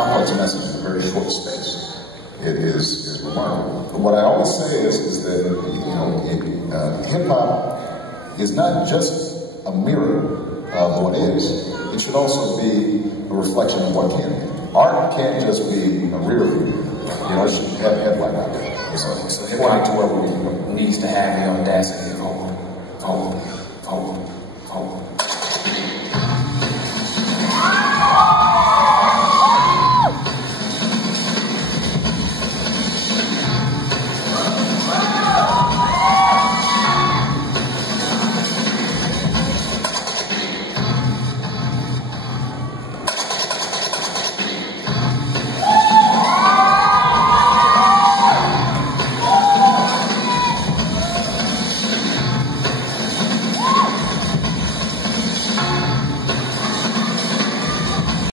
complex message in a very short space. It is remarkable. But what I always say is that hip hop is not just a mirror of what is. It should also be a reflection of what can be. Art can't just be a rear view. It should have a headlight out there. So hip hop to where we needs to have the audacity of hope.